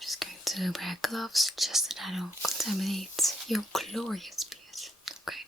just going to wear gloves just so that I don't contaminate your glorious beard. Okay.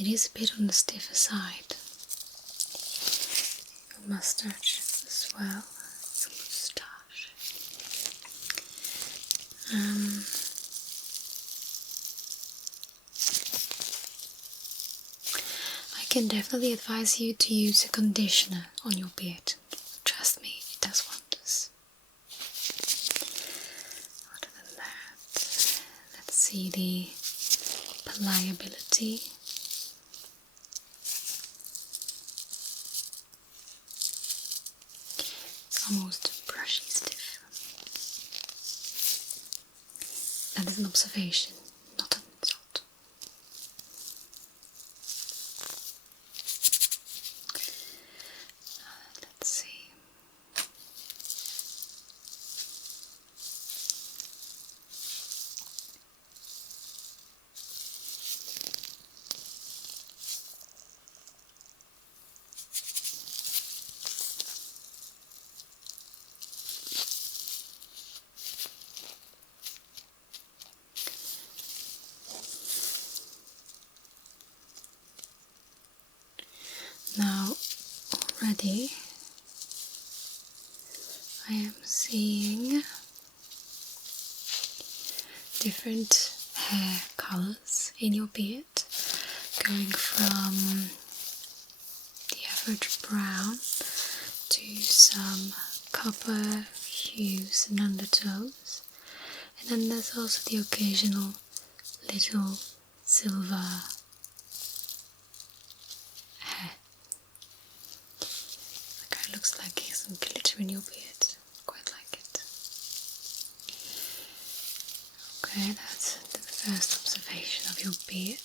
It is a bit on the stiffer side. Your mustache as well. Your moustache. I can definitely advise you to use a conditioner on your beard. Trust me, it does wonders. Other than that, let's see the pliability. It's almost brushy stiff. That is an observation, not an insult. Let's see. Now, already I am seeing different hair colors in your beard, going from the average brown to some copper hues and undertones, and then there's also the occasional little silver hair. That kind of looks like some glitter in your beard. Quite like it. Okay, that's the first observation of your beard.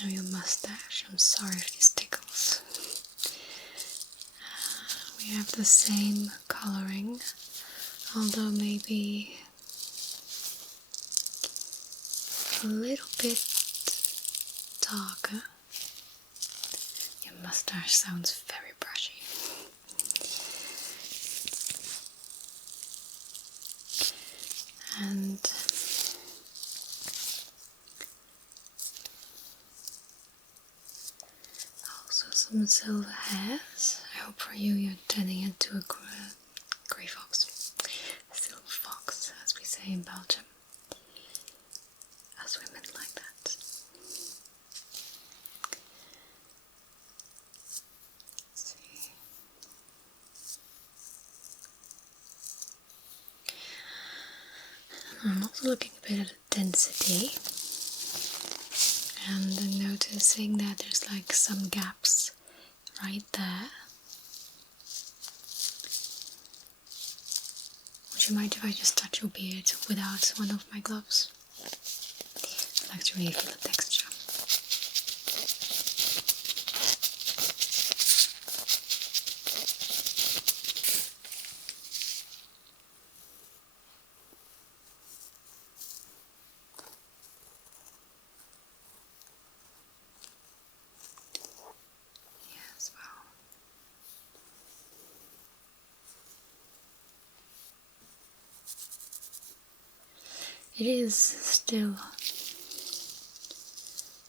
Now your mustache. I'm sorry if this tickles. We have the same coloring, although maybe a little bit darker. Your mustache sounds very brushy. And also some silver hairs. I hope for you you're turning into a grey fox. A silver fox, as we say in Belgium. Us women like that. Let's see. I'm also looking a bit at the density, and I'm noticing that there's like some gaps right there. Would you mind if I just touch your beard without one of my gloves? I'd like to really feel the texture. As well. It is still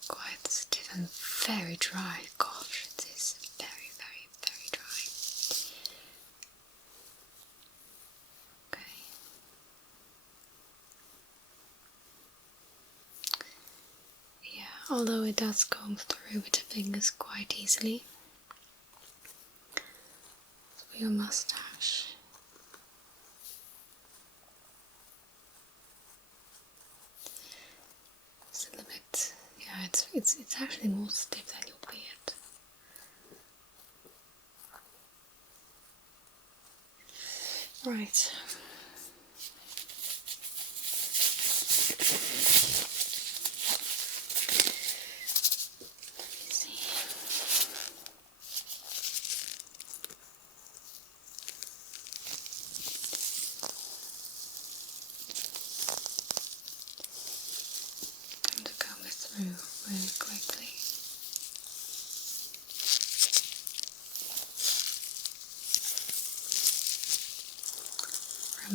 quite stiff and very dry. Gosh, it is very, very, very dry. Okay. Yeah, although it does comb through with the fingers quite easily. So your mustache. It's a little bit, yeah, it's actually more stiff than your beard. Right. Let me see.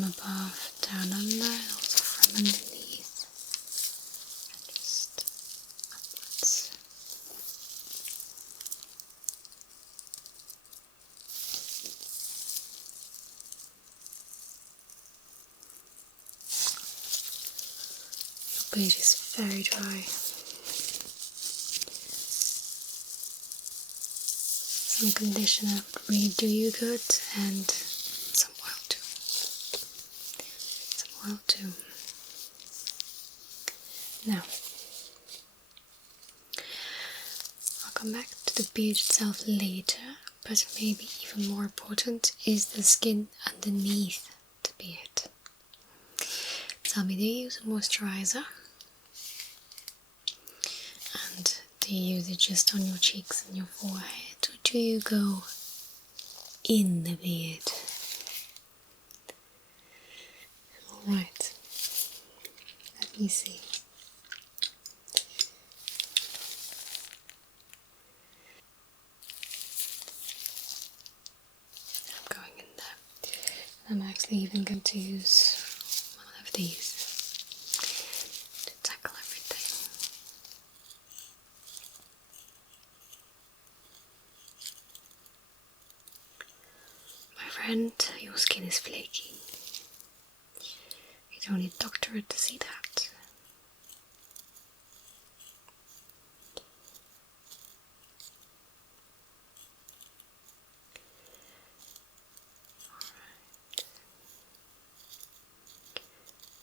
from above down under and also from underneath, and just upwards. Your beard is very dry. Some conditioner would really do you good, and some oil too. Some oil too. Now, I'll come back to the beard itself later, but maybe even more important is the skin underneath the beard. Tell me, do you use a moisturizer? And do you use it just on your cheeks and your forehead, or do you go in the beard? Alright, let me see. I'm going in there. I'm actually even going to use one of these to tackle everything. My friend, your skin is flaky. You don't need a doctor to see that.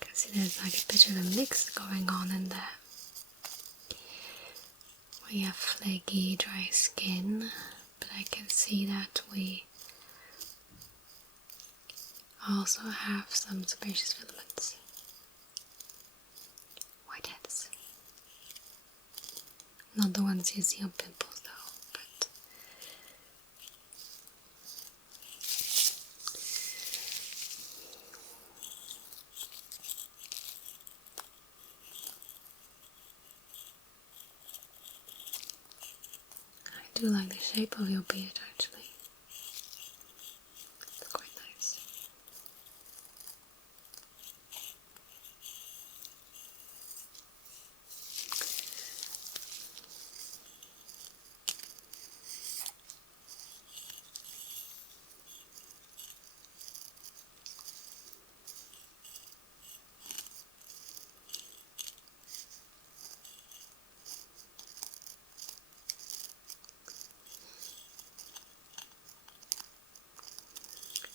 Can see there's like a bit of a mix going on in there. We have flaky, dry skin, but I can see that we also have some sebaceous filaments. Whiteheads. Not the ones you see on pimples though, but I do like the shape of your beard actually. It's quite nice.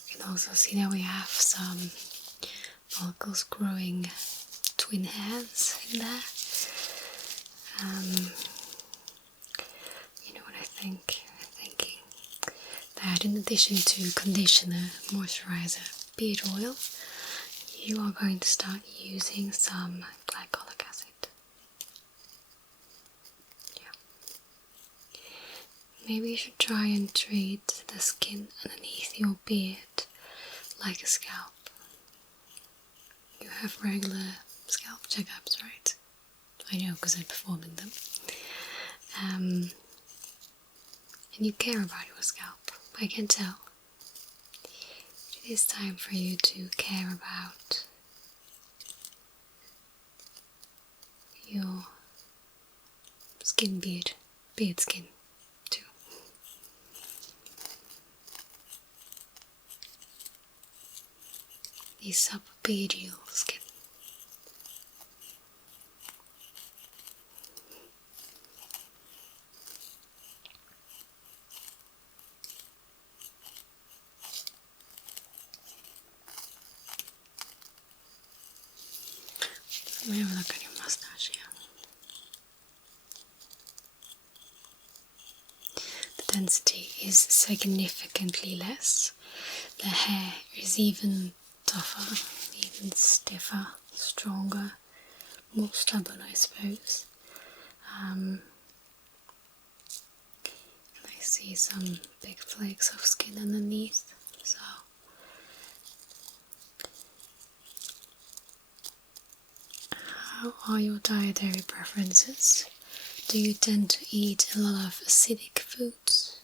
You can also see that we have some follicles growing, twin hairs in there. You know what I think? I'm thinking that in addition to conditioner, moisturizer, beard oil, you are going to start using some glycolic acid. Yeah. Maybe you should try and treat the skin underneath your beard like a scalp. You have regular scalp checkups, right? I know because I'm performing them. And you care about your scalp, I can tell. It is time for you to care about your skin, beard skin too. The subpedial skin. Let me have a look at your mustache here. The density is significantly less. The hair is even tougher, even stiffer, stronger, more stubborn, I suppose. And I see some big flakes of skin underneath, so how are your dietary preferences? Do you tend to eat a lot of acidic foods?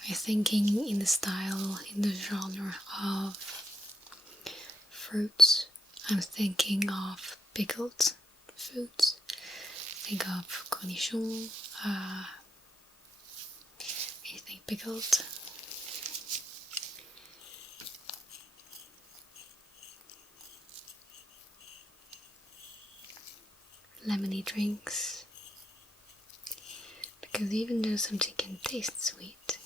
Are you thinking in the style, in the genre of fruits. I'm thinking of pickled fruits. Think of cornichon, anything pickled. Lemony drinks. Because even though something can taste sweet,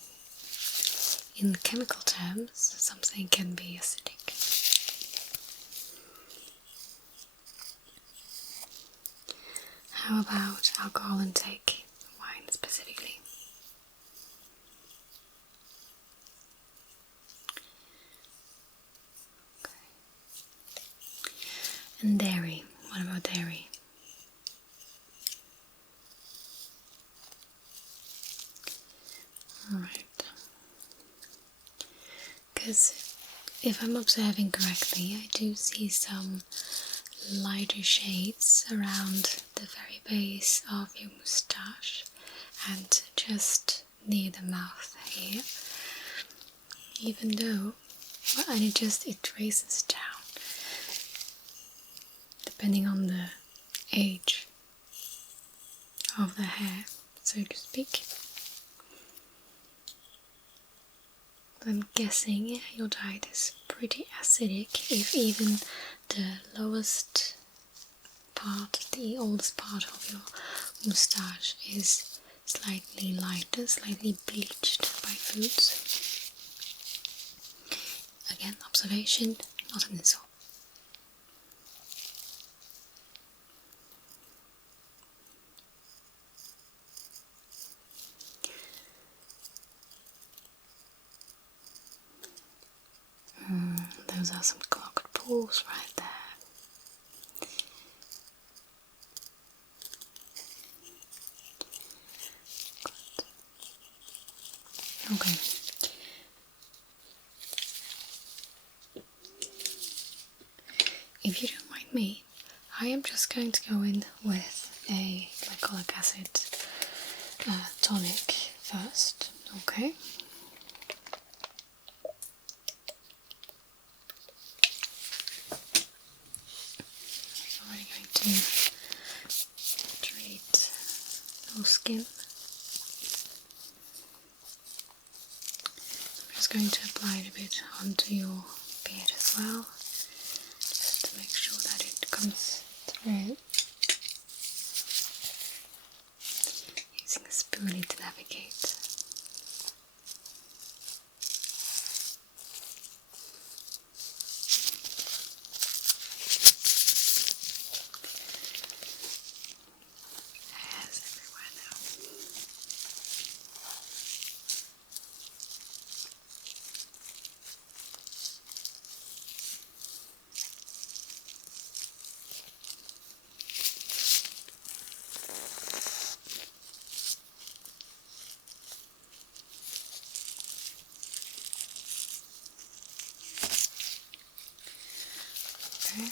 in chemical terms, something can be acidic. How about alcohol intake, wine specifically? Okay. And dairy, what about dairy? Alright. Because if I'm observing correctly, I do see some lighter shades around the very base of your moustache and just near the mouth here. Even though, and it traces down depending on the age of the hair, so to speak. I'm guessing your diet is pretty acidic if even the lowest part, the oldest part of your moustache is slightly lighter, slightly bleached by foods. Again, observation, not an insult. Those are some clogged pores right there. Good. Okay. If you don't mind me, I am just going to go in with a glycolic acid tonic first, okay? I'm already going to treat your skin. I'm just going to apply it a bit onto your beard as well, just to make sure that it comes through. Using a spoolie to navigate. Hairs everywhere now. Okay.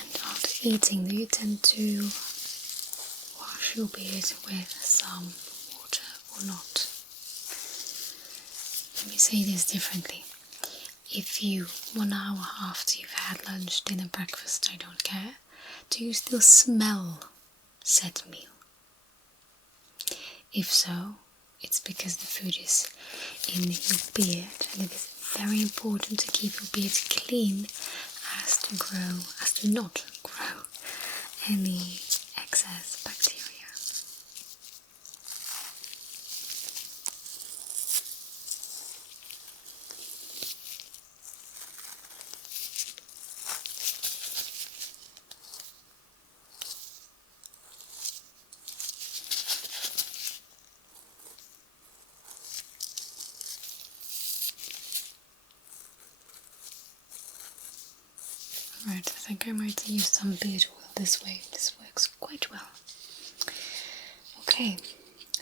And after eating, do you tend to wash your beard with some water or not? Let me say this differently. If you, 1 hour after you've had lunch, dinner, breakfast, I don't care, do you still smell said meal? If so, it's because the food is in your beard, and it is very important to keep your beard clean as to not grow any excess bacteria. Right, I think I might use some beard oil this way. This works quite well. Okay,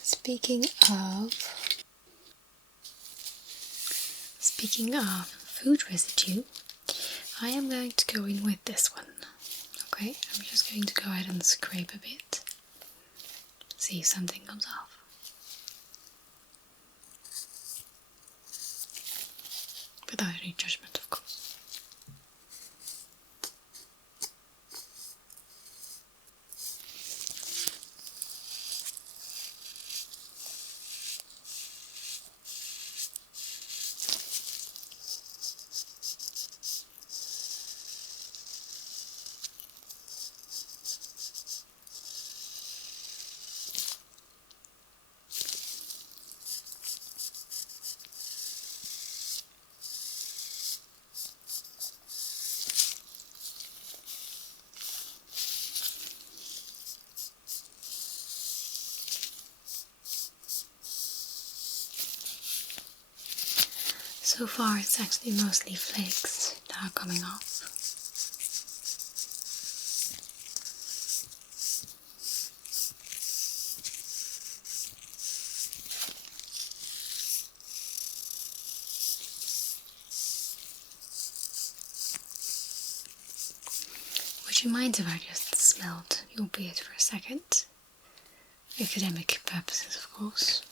speaking of food residue, I am going to go in with this one. Okay, I'm just going to go ahead and scrape a bit. See if something comes off. without any judgment, of course. So far it's actually mostly flakes that are coming off. Would you mind if I just smelled your beard for a second? Academic purposes, of course.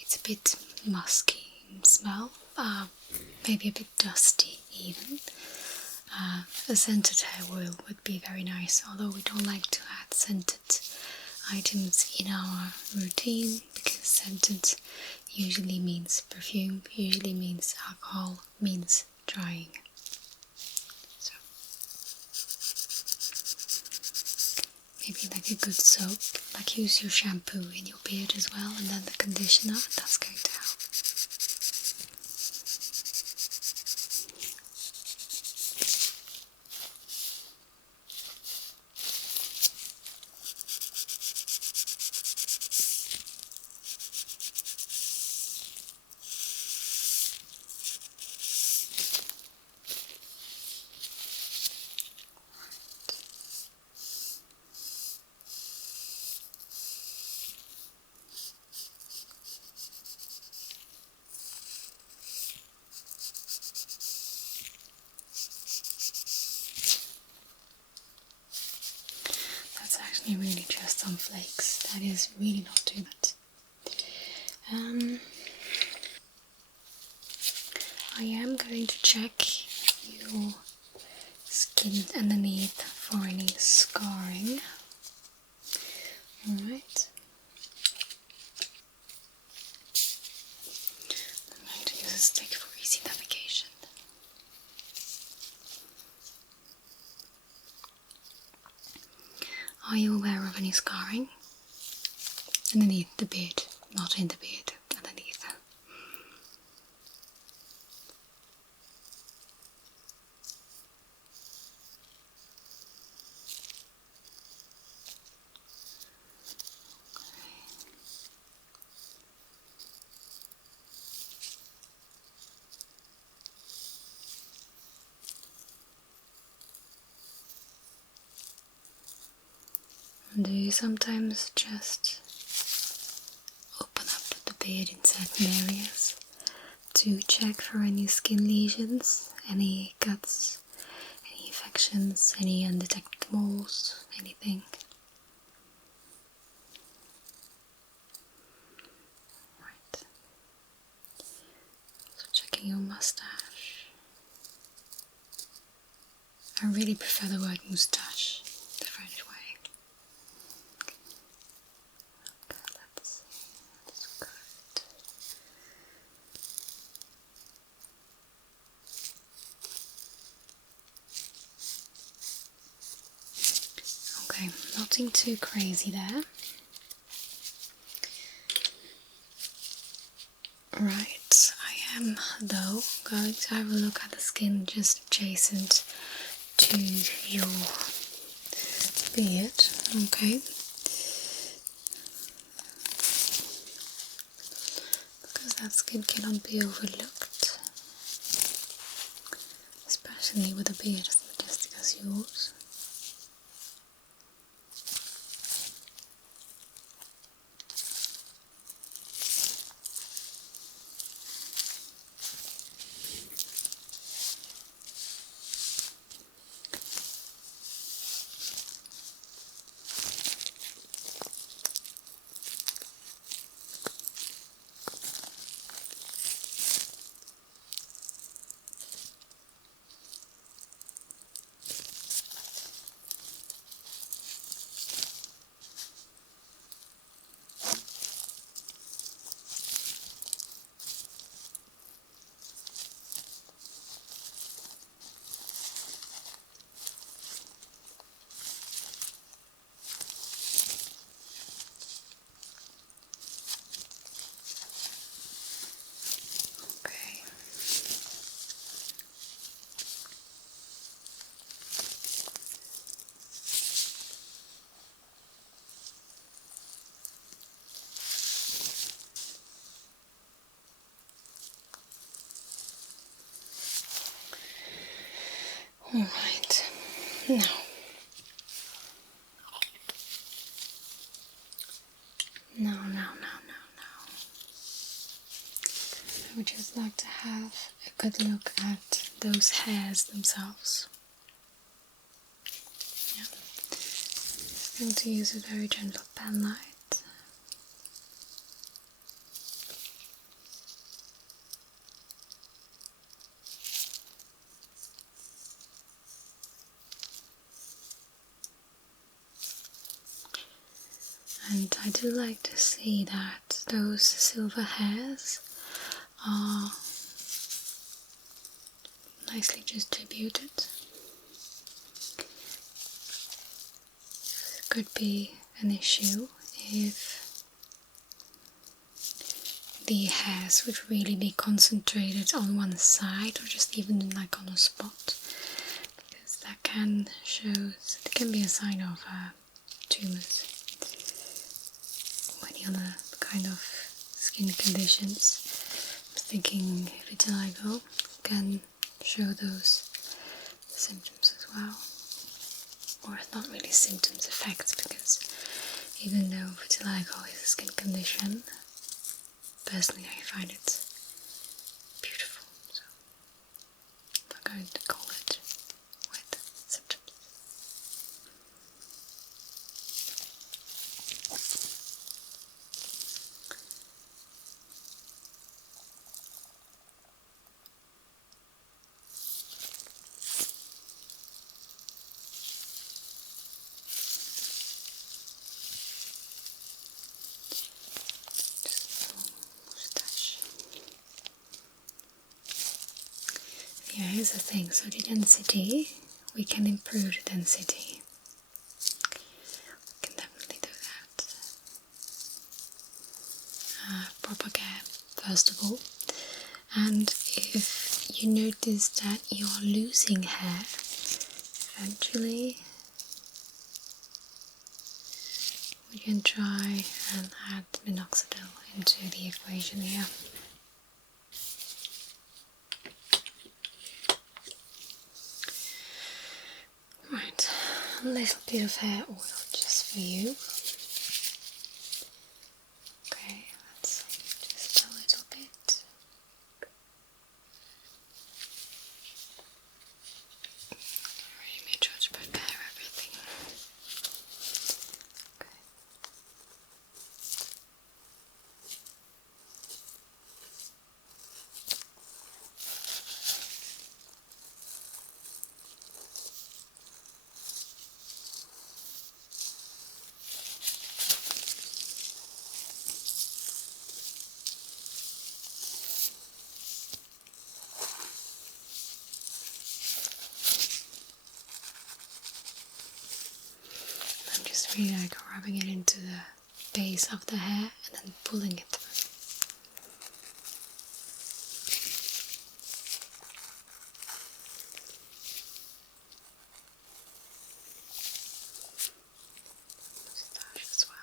It's a bit musky in smell, maybe a bit dusty even. A scented hair oil would be very nice, although we don't like to add scented items in our routine because scented usually means perfume, usually means alcohol, means drying. So maybe like a good soap, like use your shampoo in your beard as well, and then the conditioner, that's going to help. That's actually really just some flakes. That is really not too bad. I am going to check your skin underneath for any scarring. Alright. I'm going to use a stick for easy navigation. Are you aware of any scarring? Underneath the beard, not in the beard, underneath. Do you sometimes just open up the beard in certain areas to check for any skin lesions, any cuts, any infections, any undetected moles, anything? Right. So checking your mustache. I really prefer the word moustache, the French way. Let's see, that's good. Okay, nothing too crazy there. Right, I am though going to have a look at the skin just adjacent to your beard. Okay. because that skin cannot be overlooked, especially with a beard as majestic as yours. Alright, now I would just like to have a good look at those hairs themselves. Yeah. Just going to use a very gentle pen light. And I do like to see that those silver hairs are nicely distributed. It could be an issue if the hairs would really be concentrated on one side or just even like on a spot, because that can be a sign of tumors. Other kind of skin conditions. I was thinking vitiligo can show those symptoms as well, or not really symptoms, effects, because even though vitiligo is a skin condition, personally I find it beautiful, so I'm not going to call it with symptoms. Yeah, here's the thing, so the density, we can improve the density. We can definitely do that. Proper care, first of all. And if you notice that you are losing hair, eventually we can try and add minoxidil into the equation here. Right, a little bit of hair oil just for you. Okay, let's just a little bit. I really made sure to prepare everything. Okay. I'm just really like rubbing it into the base of the hair and then pulling it through. Moustache as well.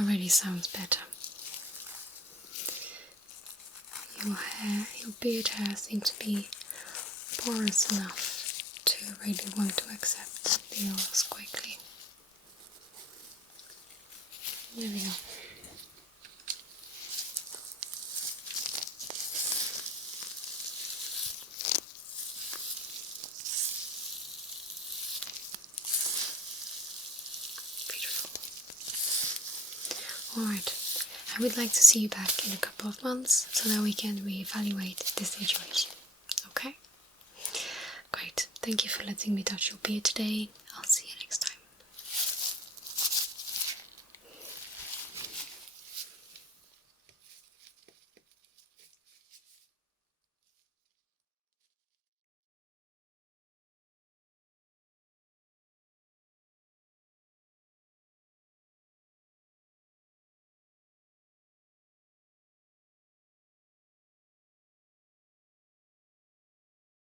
already sounds better. Your beard hair seems to be porous enough to really want to accept the oils quickly. There we go. Beautiful. Alright, I would like to see you back in a couple of months so that we can reevaluate the situation. Okay? Great. Thank you for letting me touch your beard today,